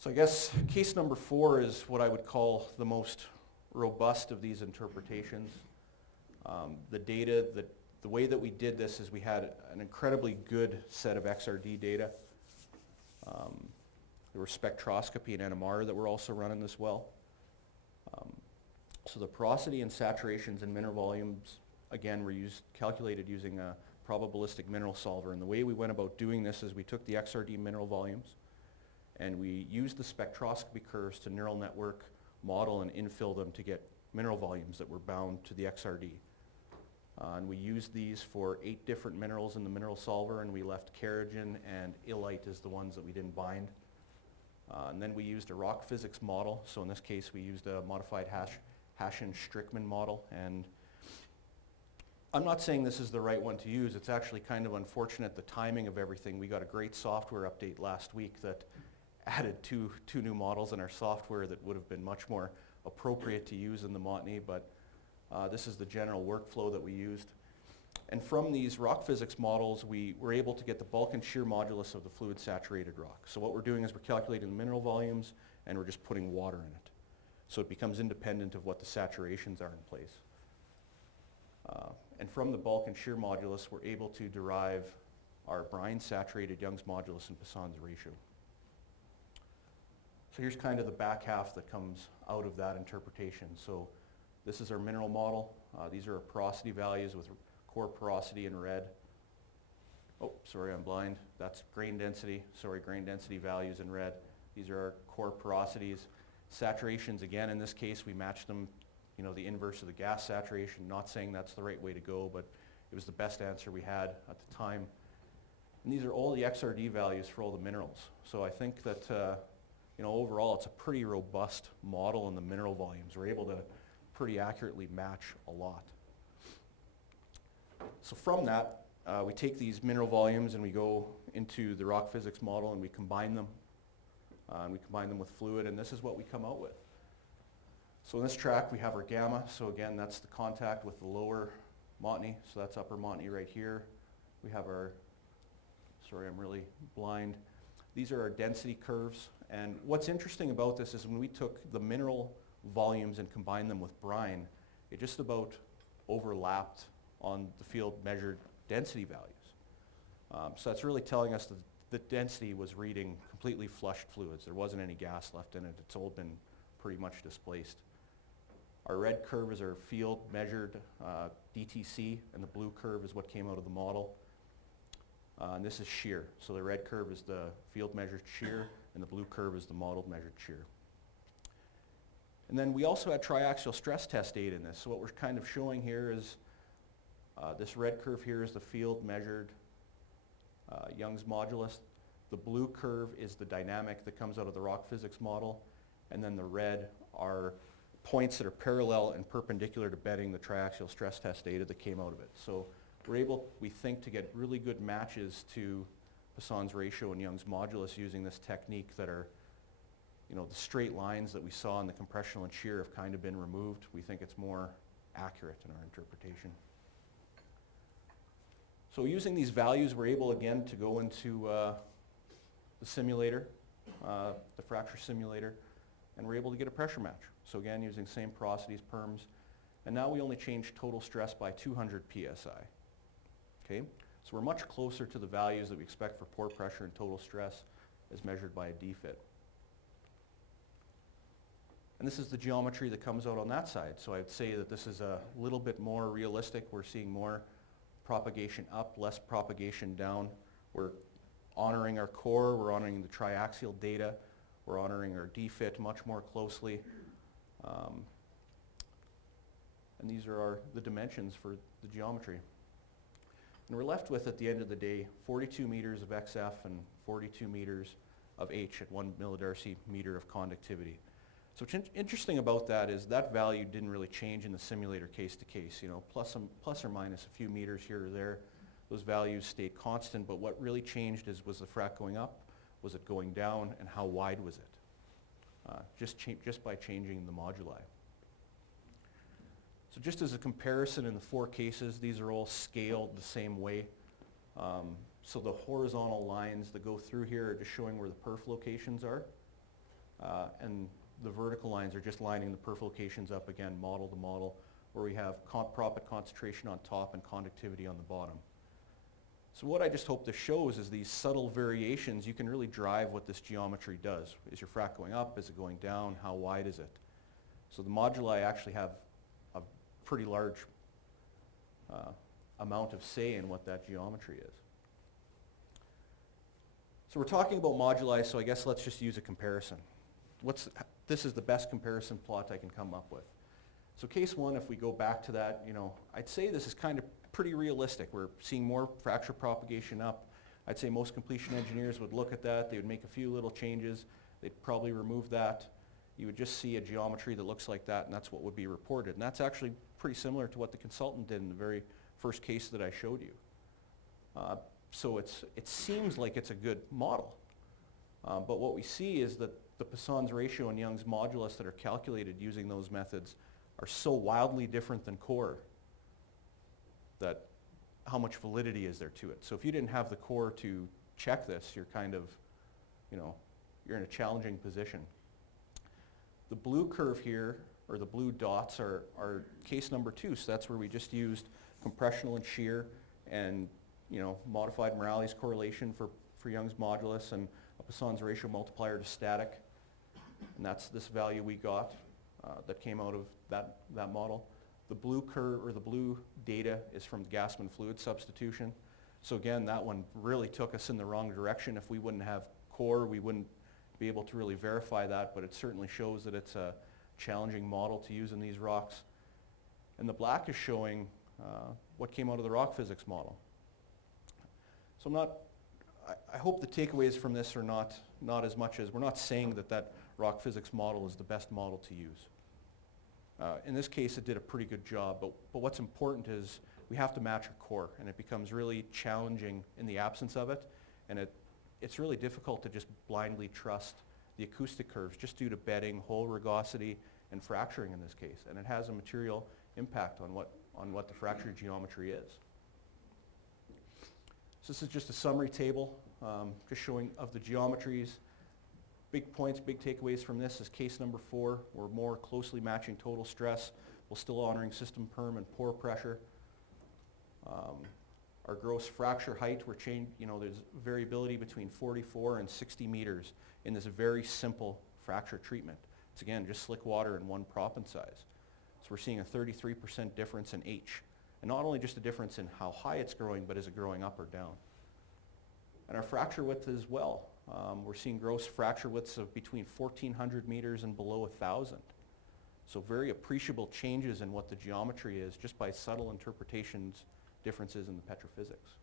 So I guess case number 4 is what I would call the most robust of these interpretations. The data, the way that we did this is we had an incredibly good set of XRD data. There were spectroscopy and NMR that were also running this well. So the porosity and saturations and mineral volumes, again, were calculated using a probabilistic mineral solver. And the way we went about doing this is we took the XRD mineral volumes and we used the spectroscopy curves to neural network model and infill them to get mineral volumes that were bound to the XRD. And we used these for 8 different minerals in the mineral solver, and we left kerogen and illite as the ones that we didn't bind. And then we used a rock physics model. So in this case, we used a modified Hashин-Strickman model. And I'm not saying this is the right one to use. It's actually kind of unfortunate, the timing of everything. We got a great software update last week that added two new models in our software that would have been much more appropriate to use in the Montney, but this is the general workflow that we used. And from these rock physics models, we were able to get the bulk and shear modulus of the fluid saturated rock. So what we're doing is we're calculating the mineral volumes and we're just putting water in it. So it becomes independent of what the saturations are in place. And from the bulk and shear modulus, we're able to derive our brine saturated Young's modulus and Poisson's ratio. So here's kind of the back half that comes out of that interpretation. So this is our mineral model. These are our porosity values with core porosity in red. Oh, sorry, I'm blind. That's grain density. Sorry, grain density values in red. These are our core porosities. Saturations, again, in this case, we match them, the inverse of the gas saturation. Not saying that's the right way to go, but it was the best answer we had at the time. And these are all the XRD values for all the minerals. So I think that, overall, it's a pretty robust model in the mineral volumes. We're able to pretty accurately match a lot. So from that, we take these mineral volumes and we go into the rock physics model and we combine them. And we combine them with fluid, and this is what we come out with. So in this track, we have our gamma. So again, that's the contact with the lower Montney. So that's upper Montney right here. We have our, sorry, I'm really blind. These are our density curves. And what's interesting about this is when we took the mineral volumes and combined them with brine, it just about overlapped on the field measured density values. So that's really telling us that the density was reading completely flushed fluids. There wasn't any gas left in it. It's all been pretty much displaced. Our red curve is our field measured DTC, and the blue curve is what came out of the model. And this is shear. So the red curve is the field measured shear, and the blue curve is the modeled measured shear. And then we also had triaxial stress test data in this. So what we're kind of showing here is this red curve here is the field measured Young's modulus. The blue curve is the dynamic that comes out of the rock physics model. And then the red are points that are parallel and perpendicular to bedding the triaxial stress test data that came out of it. So we're able, we think, to get really good matches to Poisson's ratio and Young's modulus using this technique that are, the straight lines that we saw in the compressional and shear have kind of been removed. We think it's more accurate in our interpretation. So using these values, we're able again to go into the simulator, the fracture simulator, and we're able to get a pressure match. So again, using same porosities, perms, and now we only change total stress by 200 psi. Okay, so we're much closer to the values that we expect for pore pressure and total stress as measured by a DFIT. And this is the geometry that comes out on that side. So I'd say that this is a little bit more realistic. We're seeing more propagation up, less propagation down. We're honoring our core, we're honoring the triaxial data, we're honoring our DFIT much more closely. And these are the dimensions for the geometry. And we're left with, at the end of the day, 42 meters of XF and 42 meters of H at 1 millidarcy meter of conductivity. So what's interesting about that is that value didn't really change in the simulator case to case. Plus or minus a few meters here or there, those values stayed constant. But what really changed was the frac going up, was it going down, and how wide was it? Just by changing the moduli. So just as a comparison, in the 4 cases, these are all scaled the same way. So the horizontal lines that go through here are just showing where the perf locations are. and the vertical lines are just lining the perf locations up again, model to model, where we have proppant concentration on top and conductivity on the bottom. So what I just hope this shows is these subtle variations. You can really drive what this geometry does. Is your frac going up? Is it going down? How wide is it? So the moduli actually have a pretty large amount of say in what that geometry is. So we're talking about moduli, so I guess let's just use a comparison. This is the best comparison plot I can come up with. So case one, if we go back to that, I'd say this is kind of pretty realistic. We're seeing more fracture propagation up. I'd say most completion engineers would look at that. They would make a few little changes. They'd probably remove that. You would just see a geometry that looks like that, and that's what would be reported. And that's actually pretty similar to what the consultant did in the very first case that I showed you. So it seems like it's a good model. But what we see is that the Poisson's ratio and Young's modulus that are calculated using those methods are so wildly different than core that how much validity is there to it? So if you didn't have the core to check this, you're kind of, you're in a challenging position. The blue curve here, or the blue dots, are case number 2. So that's where we just used compressional and shear and modified Morales correlation for Young's modulus and a Poisson's ratio multiplier to static. And that's this value we got that came out of that model. The blue curve, or the blue data, is from Gassman fluid substitution. So again, that one really took us in the wrong direction. If we wouldn't have core, we wouldn't be able to really verify that, but it certainly shows that it's a challenging model to use in these rocks. And the black is showing what came out of the rock physics model. So I hope the takeaways from this are not as much as, we're not saying that rock physics model is the best model to use. In this case, it did a pretty good job, but what's important is we have to match our core, and it becomes really challenging in the absence of it, and it's really difficult to just blindly trust the acoustic curves just due to bedding, hole rugosity, and fracturing in this case, and it has a material impact on what the fracture geometry is. So this is just a summary table, just showing of the geometries. Big points, big takeaways from this is case number 4. We're more closely matching total stress while still honoring system perm and pore pressure. Our gross fracture height, there's variability between 44 and 60 meters in this very simple fracture treatment. It's again just slick water and 1 proppant size. So we're seeing a 33% difference in H. And not only just a difference in how high it's growing, but is it growing up or down? And our fracture width as well. We're seeing gross fracture widths of between 1,400 meters and below 1,000. So very appreciable changes in what the geometry is just by subtle interpretations, differences in the petrophysics.